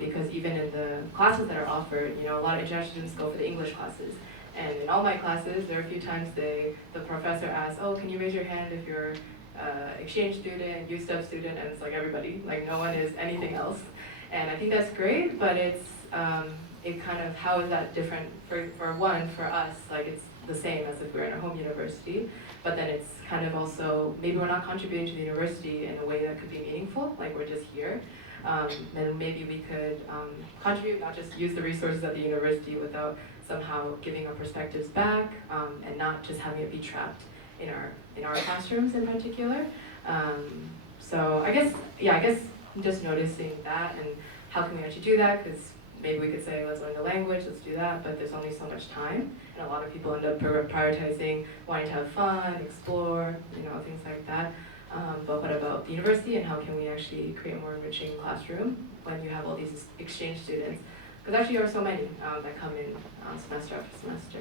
because even in the classes that are offered, a lot of international students go for the English classes. And in all my classes, there are a few times the professor asks, oh, can you raise your hand if you're exchange student, UTokyo student, and it's like everybody, like no one is anything else. And I think that's great, but it's it kind of, how is that different for us, like it's the same as if we're in our home university, but then it's kind of also, maybe we're not contributing to the university in a way that could be meaningful, like we're just here. Then maybe we could contribute, not just use the resources at the university without somehow giving our perspectives back, and not just having it be trapped in our classrooms in particular. So I guess I'm just noticing that, and how can we actually do that? Because maybe we could say, let's learn the language, let's do that, but there's only so much time, and a lot of people end up prioritizing wanting to have fun, explore, things like that. But what about the university, and how can we actually create a more enriching classroom when you have all these exchange students? Because actually there are so many that come in semester after semester.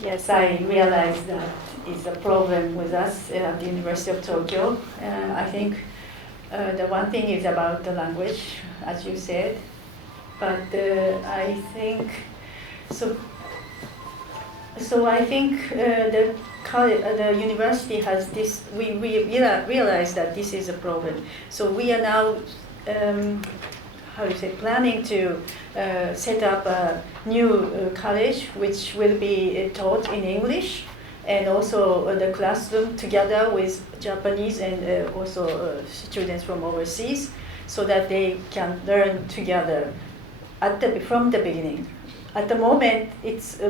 Yes, I realize that is a problem with us at the University of Tokyo. I think the one thing is about the language, as you said, but I think so. So I think the university has this. We realize that this is a problem. So we are now. Planning to set up a new college which will be taught in English, and also the classroom together with Japanese and also students from overseas, so that they can learn together from the beginning. At the moment, it's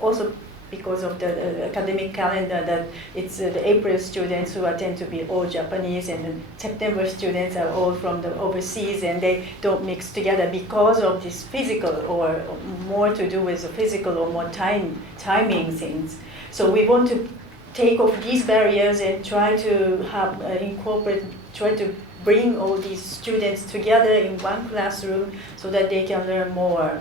also because of the academic calendar that it's the April students who tend to be all Japanese, and the September students are all from the overseas, and they don't mix together because of this physical, or more to do with the physical or more timing things. So we want to take off these barriers and try to have try to bring all these students together in one classroom so that they can learn more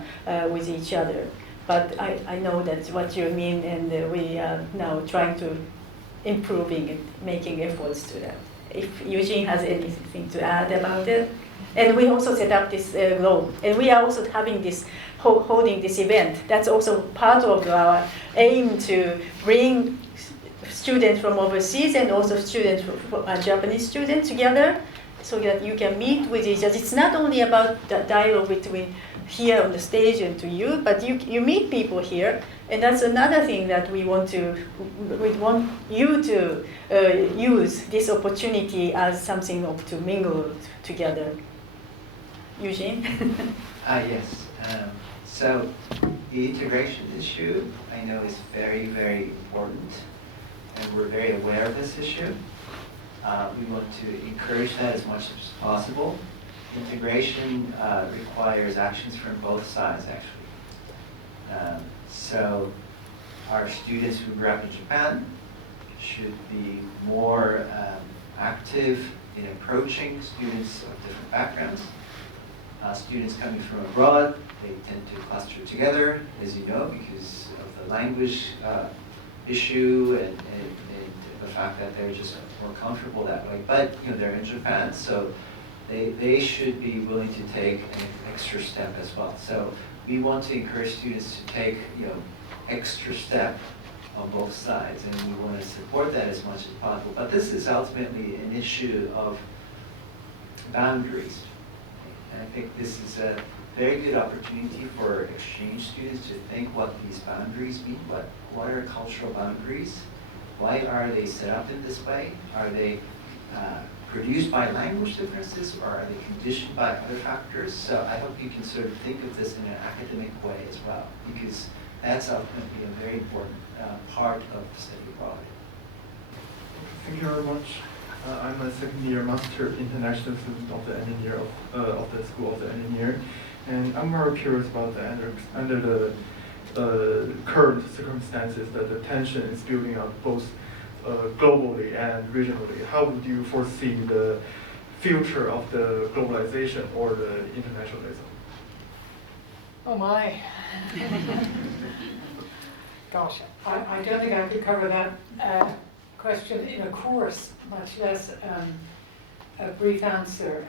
with each other. But I know that's what you mean, and we are now trying to improving it, making efforts to that. If Eugene has anything to add about it. And we also set up this GlobE, and we are also having this, holding this event. That's also part of our aim to bring students from overseas and also students, Japanese students together, so that you can meet with each other. It's not only about the dialogue between here on the stage and to you, but you meet people here, and that's another thing that we want you to use this opportunity as something to mingle together. Eugene? Yes. So the integration issue, I know, is very, very important, and we're very aware of this issue. We want to encourage that as much as possible. Integration requires actions from both sides, actually. So our students who grew up in Japan should be more active in approaching students of different backgrounds. Students coming from abroad, they tend to cluster together, as you know, because of the language issue and the fact that they're just more comfortable that way. But they're in Japan, so they should be willing to take an extra step as well. So we want to encourage students to take extra step on both sides, and we want to support that as much as possible. But this is ultimately an issue of boundaries. And I think this is a very good opportunity for exchange students to think what these boundaries mean. What are cultural boundaries? Why are they set up in this way? Are they produced by language differences, or are they conditioned by other factors? So I hope you can sort of think of this in an academic way as well, because that's ultimately a very important part of the study abroad. Thank you very much. I'm a second-year master international student of the engineer of the School of the Engineer, and I'm very curious about under the current circumstances that the tension is building up both globally and regionally. How would you foresee the future of the globalization or the internationalism? Oh my. Gosh, I don't think I could cover that question in a course, much less a brief answer.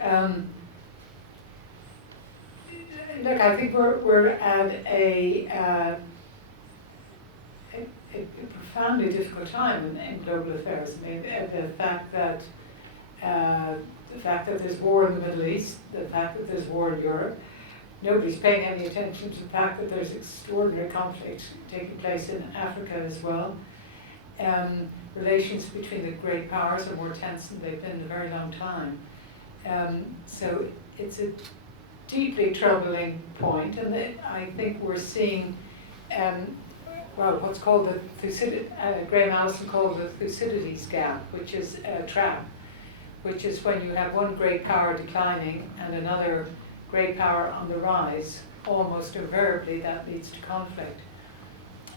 Look, I think we're at a profoundly difficult time in global affairs. I mean, the fact that there's war in the Middle East, the fact that there's war in Europe, nobody's paying any attention to the fact that there's extraordinary conflict taking place in Africa as well. Relations between the great powers are more tense than they've been in a very long time. So it's a deeply troubling point, and I think we're seeing what's called the Thucydides, Graham Allison called the Thucydides gap, which is a trap, which is when you have one great power declining and another great power on the rise, almost invariably that leads to conflict.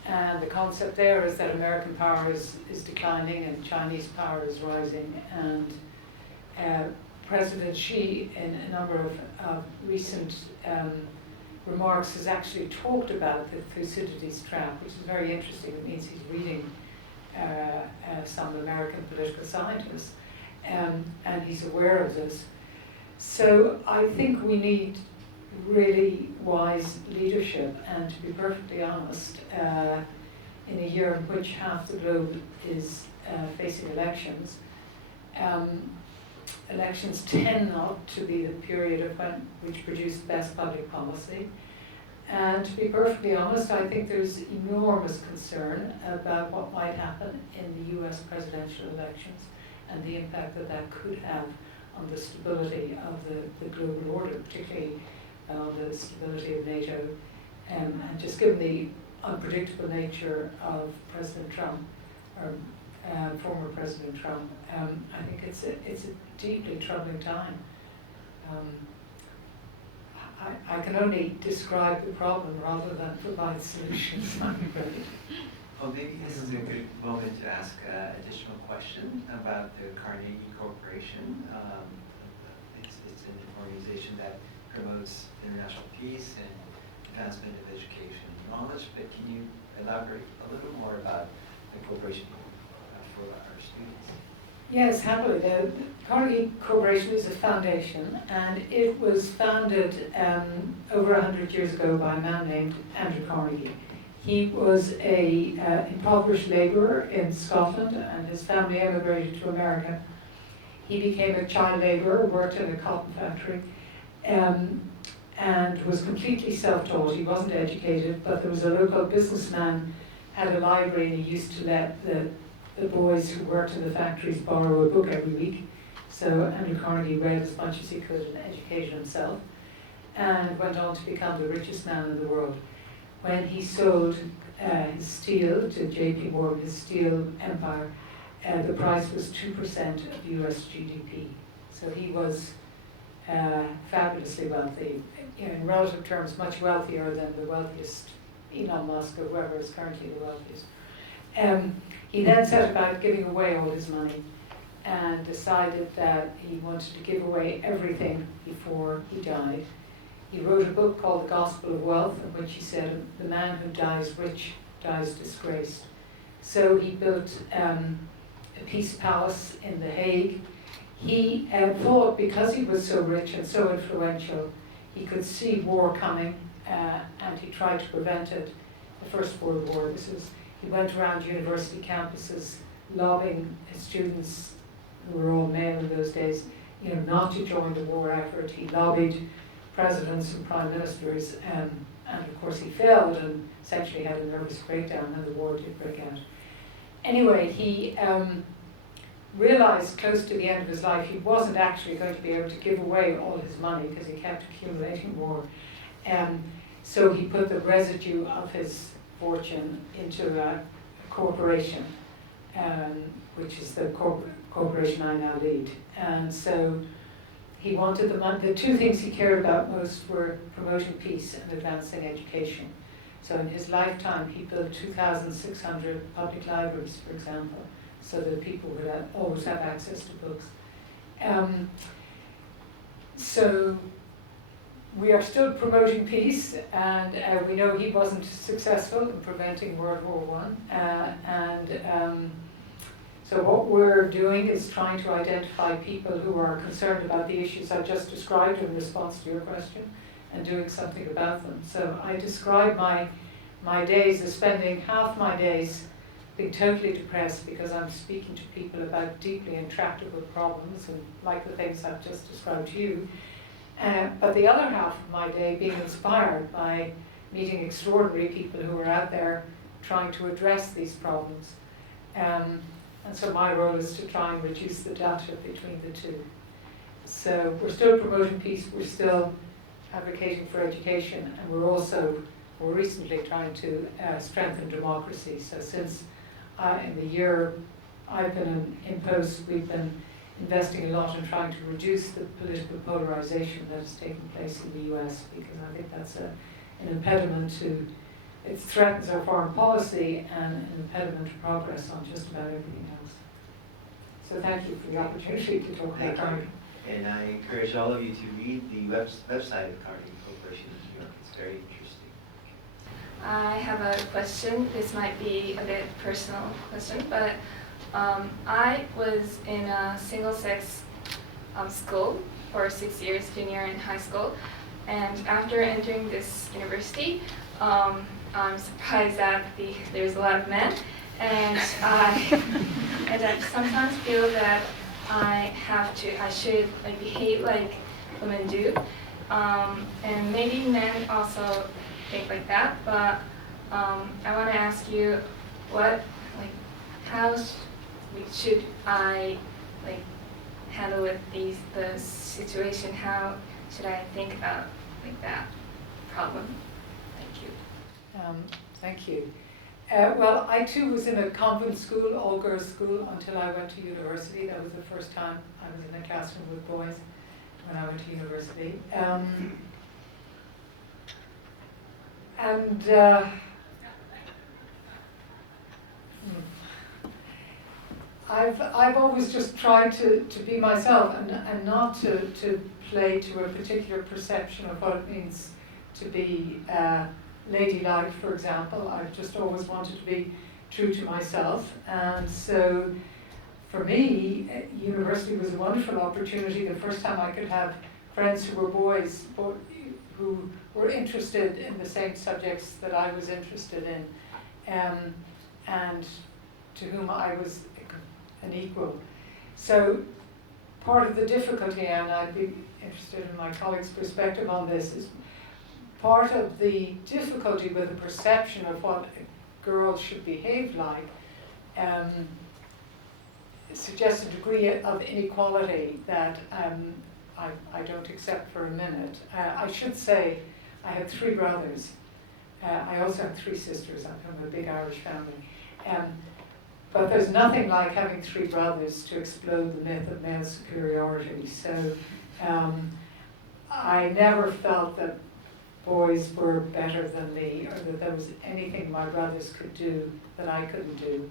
And the concept there is that American power is declining and Chinese power is rising, and President Xi, in a number of recent remarks, has actually talked about the Thucydides trap, which is very interesting. It means he's reading some American political scientists, and he's aware of this. So I think we need really wise leadership, and to be perfectly honest, in a year in which half the globe is facing elections, elections tend not to be the period of which produce best public policy. And to be perfectly honest, I think there's enormous concern about what might happen in the US presidential elections and the impact that that could have on the stability of the global order, particularly the stability of NATO, and just given the unpredictable nature of President Trump, or former President Trump, I think it's a deeply troubling time. I can only describe the problem rather than provide solutions. Well, maybe this is a good moment to ask an additional question about the Carnegie Corporation. It's an organization that promotes international peace and advancement of education and knowledge, but can you elaborate a little more about the corporation for our students? Yes, happily. The Carnegie Corporation is a foundation, and it was founded over 100 years ago by a man named Andrew Carnegie. He was a impoverished laborer in Scotland, and his family emigrated to America. He became a child laborer, worked in a cotton factory, and was completely self-taught. He wasn't educated, but there was a local businessman had a library, and he used to let the boys who worked in the factories borrow a book every week. So Andrew Carnegie read as much as he could and educated himself, and went on to become the richest man in the world. When he sold his steel to J.P. Morgan, his steel empire, the price was 2% of US GDP. So he was fabulously wealthy, in relative terms much wealthier than the wealthiest Elon Musk or whoever is currently the wealthiest. He then set about giving away all his money and decided that he wanted to give away everything before he died. He wrote a book called The Gospel of Wealth, in which he said, the man who dies rich dies disgraced. So he built a peace palace in The Hague. He thought, because he was so rich and so influential, he could see war coming, and he tried to prevent it. The First World War, this was he went around university campuses lobbying students, who were all male in those days, not to join the war effort. He lobbied presidents and prime ministers, and of course he failed and essentially had a nervous breakdown when the war did break out. Anyway, he realized close to the end of his life he wasn't actually going to be able to give away all his money because he kept accumulating more. So he put the residue of his fortune into a corporation, which is the corporation I now lead. And so he wanted the money. The two things he cared about most were promoting peace and advancing education. So in his lifetime, he built 2,600 public libraries, for example, so that people would always have access to books. So we are still promoting peace, and we know he wasn't successful in preventing World War I. So what we're doing is trying to identify people who are concerned about the issues I just described in response to your question, and doing something about them. So I describe my days as spending half my days being totally depressed because I'm speaking to people about deeply intractable problems, and like the things I've just described to you. But the other half of my day being inspired by meeting extraordinary people who are out there trying to address these problems. And so my role is to try and reduce the delta between the two. So we're still promoting peace, we're still advocating for education, and we're also more recently trying to strengthen democracy. So since in the year I've been in post, we've been investing a lot in trying to reduce the political polarization that has taken place in the US, because I think that's an impediment to, it threatens our foreign policy and an impediment to progress on just about everything else. So thank you for the opportunity to talk about Kaori. And I encourage all of you to read the website of Kaori Corporation in New York. It's very interesting. I have a question. This might be a bit personal question, but I was in a single-sex school for 6 years, junior and high school, and after entering this university, I'm surprised that there's a lot of men, and I sometimes feel that I should behave like women do, and maybe men also think like that. But I want to ask you, how should I handle with the situation? How should I think about that problem? Thank you. Thank you. Well, I too was in a convent school, all-girls school, until I went to university. That was the first time I was in a classroom with boys when I went to university. I've always just tried to be myself and not to play to a particular perception of what it means to be ladylike, for example. I've just always wanted to be true to myself, and so for me, university was a wonderful opportunity. The first time I could have friends who were boys, who were interested in the same subjects that I was interested in, and to whom I was an equal. So part of the difficulty, and I'd be interested in my colleagues' perspective on this, is part of the difficulty with the perception of what a girl should behave like suggests a degree of inequality that I don't accept for a minute. I should say I had 3 brothers. I also have 3 sisters. I'm from a big Irish family. But there's nothing like having 3 brothers to explode the myth of male superiority. So I never felt that boys were better than me, or that there was anything my brothers could do that I couldn't do.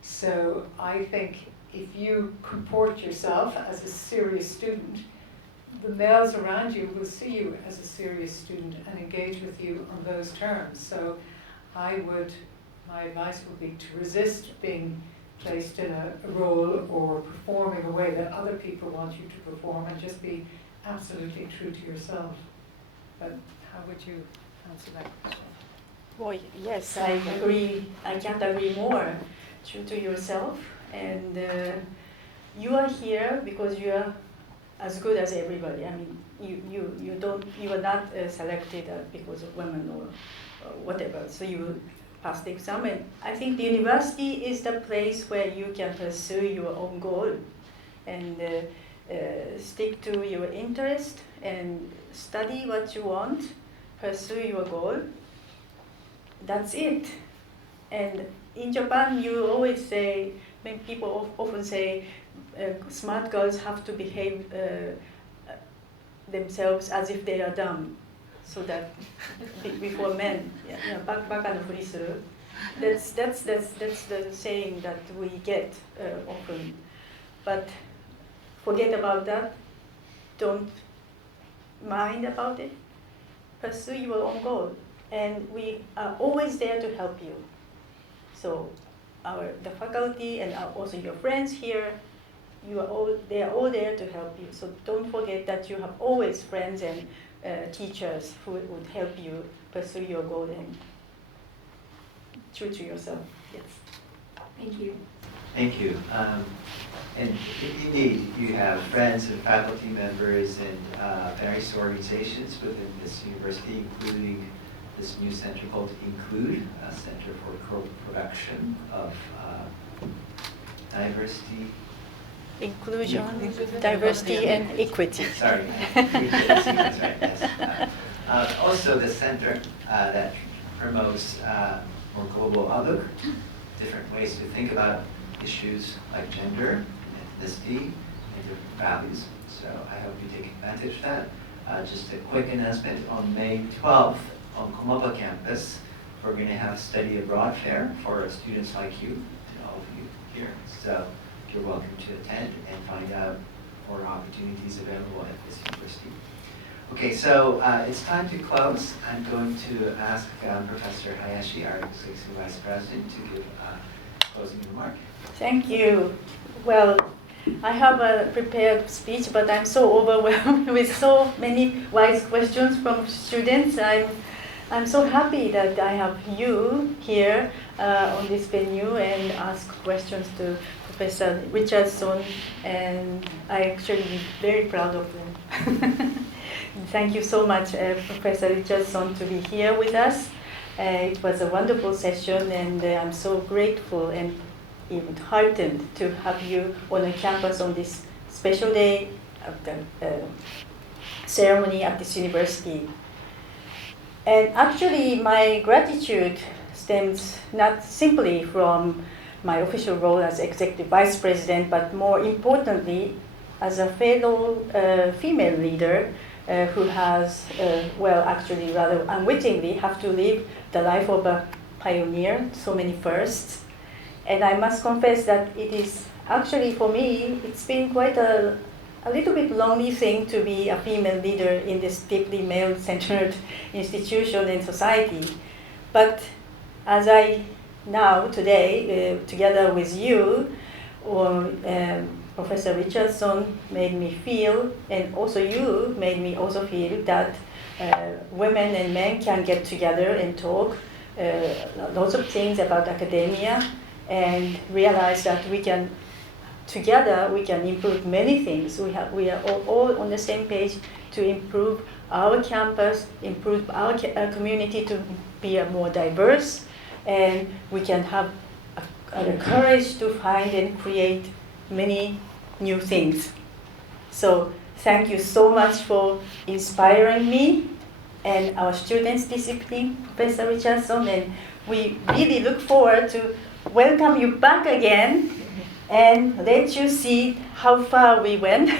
So I think if you comport yourself as a serious student, the males around you will see you as a serious student and engage with you on those terms. So my advice would be to resist being placed in a role or performing a way that other people want you to perform, and just be absolutely true to yourself. But how would you answer that question? Well, yes, I agree. I can't agree more. True to yourself, and you are here because you are as good as everybody. I mean, you are not selected because of women or whatever. So you passed the exam, and I think the university is the place where you can pursue your own goal, and stick to your interest and study what you want, pursue your goal. That's it. And in Japan, you always say, when people often say, smart girls have to behave themselves as if they are dumb, so that before men, baka no furi suru. That's the saying that we get often. But forget about that. Don't mind about it. Pursue your own goal, and we are always there to help you. So, the faculty and also your friends here, they are all there to help you. So don't forget that you have always friends and teachers who would help you pursue your goal and true to yourself. Yes. Thank you. Thank you. And indeed, you have friends and faculty members and various organizations within this university, including this new center called Include, a Center for Co-Production of Diversity. Inclusion, diversity, and equity. Sorry, that's right, yes. Also, the center that promotes more global outlook, different ways to think about issues like gender, ethnicity, and different values. So I hope you take advantage of that. Just a quick announcement, on May 12th on Komaba campus, we're going to have a study abroad fair for students like you and all of you here. So you're welcome to attend and find out more opportunities available at this university. Okay, so it's time to close. I'm going to ask Professor Hayashi, our Executive Vice President, to give a closing remark. Thank you. Well, I have a prepared speech, but I'm so overwhelmed with so many wise questions from students. I'm so happy that I have you here on this venue and ask questions to Professor Richardson, and I actually very proud of them. Thank you so much, Professor Richardson, to be here with us. It was a wonderful session, and I'm so grateful and even heartened to have you on the campus on this special day of the ceremony at this university. And actually, my gratitude stems not simply from my official role as Executive Vice President, but more importantly, as a fellow female leader who has, actually rather unwittingly, have to live the life of a pioneer, so many firsts. And I must confess that it is actually, for me, it's been quite a little bit lonely thing to be a female leader in this deeply male-centered institution and society. But as I now, today, together with you, Professor Richardson made me feel, and also you made me also feel that women and men can get together and talk lots of things about academia and realize that together we can improve many things. We are all on the same page to improve our campus, improve our community to be more diverse, and we can have the courage to find and create many new things. So thank you so much for inspiring me and our students this evening, Professor Richardson, and we really look forward to welcome you back again and let you see how far we went,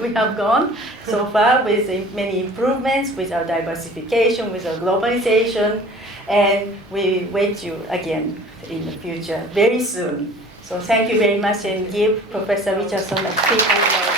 we have gone so far with many improvements, with our diversification, with our globalization, and we wait you again in the future very soon. So thank you very much, and give Professor Richardson a big applause.